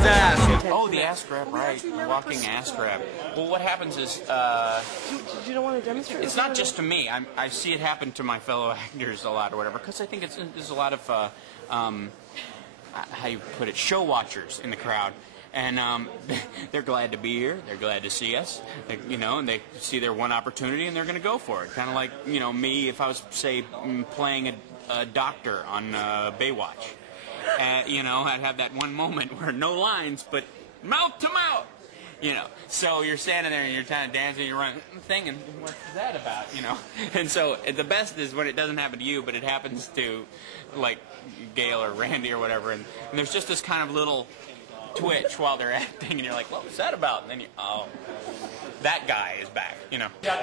his ass. Oh, the ass grab, right. The walking ass grab. Well, what happens is... you don't want to demonstrate? It's not just to me. I see it happen to my fellow actors a lot or whatever, because I think there's a lot of, how you put it, show watchers in the crowd. And they're glad to be here. They're glad to see us, and they see their one opportunity, and they're going to go for it. Kind of like, me if I was, say, playing a doctor on Baywatch. I'd have that one moment where no lines, but mouth to mouth. So you're standing there and you're kind of dancing, you're running, thinking, what's that about, And so the best is when it doesn't happen to you, but it happens to, like, Gale or Randy or whatever, and there's just this kind of little twitch while they're acting, and you're like, what was that about? And then oh, that guy is back,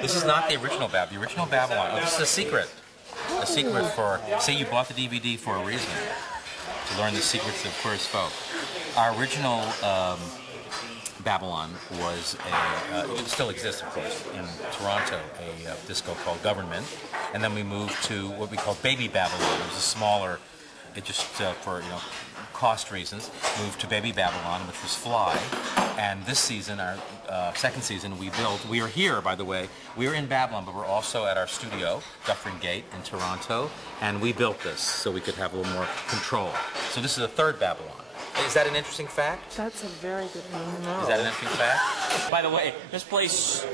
This is not the original The original Babylon. Oh, this is a secret. A secret for, say you bought the DVD for a reason, to learn the secrets of Queer as Folk. Our original Babylon was it still exists, of course, in Toronto, a disco called Government, and then we moved to what we call Baby Babylon. It was a smaller, it just for cost reasons, moved to Baby Babylon, which was Fly. And this season, our second season, we are here, by the way. We are in Babylon, but we're also at our studio, Dufferin Gate in Toronto, and we built this so we could have a little more control. So this is the third Babylon. Is that an interesting fact? That's a very good one. No. Is that an interesting fact? By the way, this place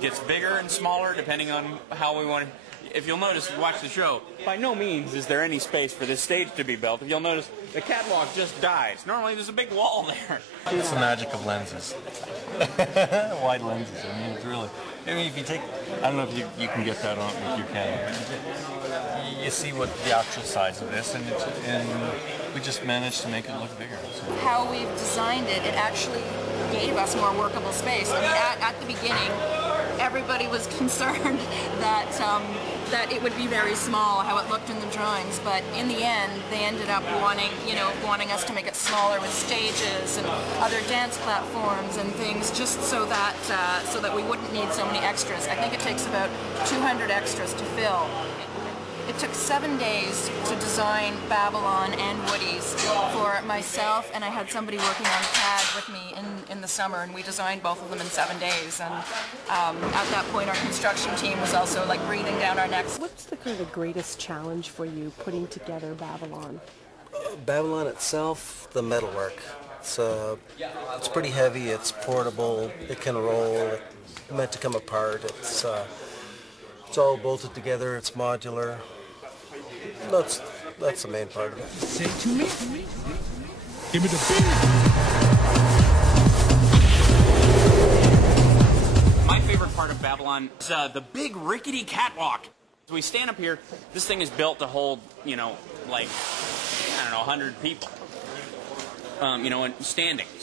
gets bigger and smaller depending on how we want to... If you'll notice, watch the show, by no means is there any space for this stage to be built. If you'll notice, the catwalk just dies. Normally there's a big wall there. It's the magic of lenses. Wide lenses. I mean, it's really... if you take... I don't know if you can get that on with your camera. You see what the actual size of this, and we just managed to make it look bigger. So. How we've designed it, it actually gave us more workable space. I mean, at the beginning, everybody was concerned that it would be very small, how it looked in the drawings, but in the end, they ended up wanting us to make it smaller with stages and other dance platforms and things, just so that we wouldn't need so many extras. I think it takes about 200 extras to fill. It took 7 days to design Babylon and Woody's for myself, and I had somebody working on CAD with me in the summer, and we designed both of them in 7 days. And at that point, our construction team was also like breathing down our necks. What's the kind of the greatest challenge for you putting together Babylon? Babylon itself, the metalwork. It's pretty heavy. It's portable. It can roll. It's meant to come apart. It's all bolted together. It's modular. That's the main part of it. Say to me. Give me the beat. My favorite part of Babylon is the big rickety catwalk. So we stand up here. This thing is built to hold, like, I don't know, 100 people. And standing.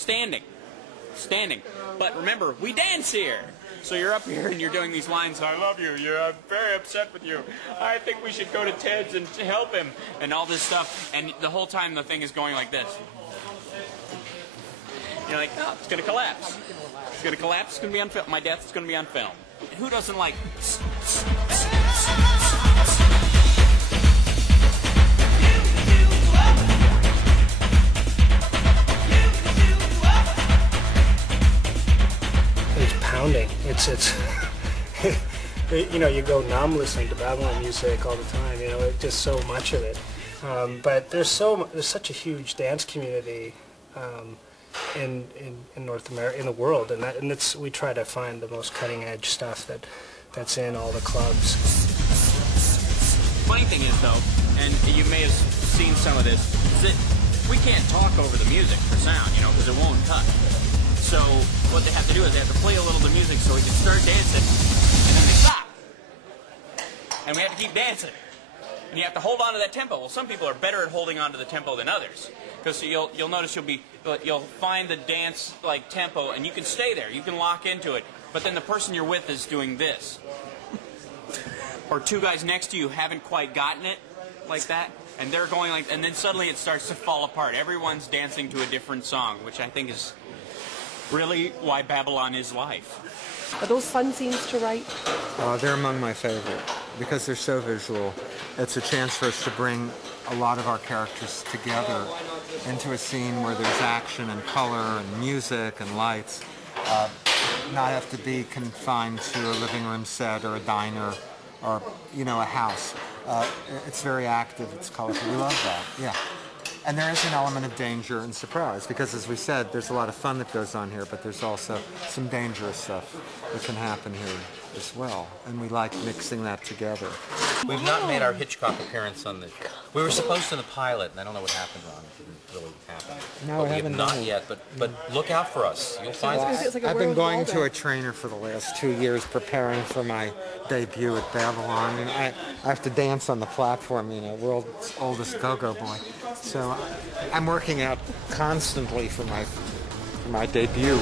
But remember, we dance here. So you're up here and you're doing these lines, I love you, I'm very upset with you, I think we should go to Ted's and help him, and all this stuff, and the whole time the thing is going like this. You're like, oh, it's going to collapse. It's going to collapse, it's going to be on film. My death is going to be on film. Who doesn't like... Pounding. It's you go numb listening to Babylon music all the time. It's just so much of it. But there's such a huge dance community in North America, in the world, and we try to find the most cutting edge stuff that's in all the clubs. Funny thing is though, and you may have seen some of this, is that we can't talk over the music for sound, because it won't cut. So what they have to do is they have to play a little of the music so we can start dancing, and then they stop. And we have to keep dancing. And you have to hold on to that tempo. Well, some people are better at holding on to the tempo than others. Because you'll notice you'll find the dance like tempo, and you can stay there. You can lock into it. But then the person you're with is doing this. Or two guys next to you haven't quite gotten it like that, and they're going like, and then suddenly it starts to fall apart. Everyone's dancing to a different song, which I think is really why Babylon is life. Are those fun scenes to write? They're among my favorite because they're so visual. It's a chance for us to bring a lot of our characters together into a scene where there's action and color and music and lights. Not have to be confined to a living room set or a diner or, you know, a house. It's very active, it's colorful. We love that, yeah. And there is an element of danger and surprise because, as we said, there's a lot of fun that goes on here, but there's also some dangerous stuff that can happen here as well. And we like mixing that together. We've not made our Hitchcock appearance on the... We were supposed to in the pilot, and I don't know what happened, Ron. It didn't really happen. No, but we we have haven't not done it. yet, but look out for us. You'll find us. It's like a I've been World going Waldo. to a trainer for the last 2 years preparing for my debut at Babylon. And I have to dance on the platform, you know, world's oldest go-go boy. So I'm working out constantly for my debut.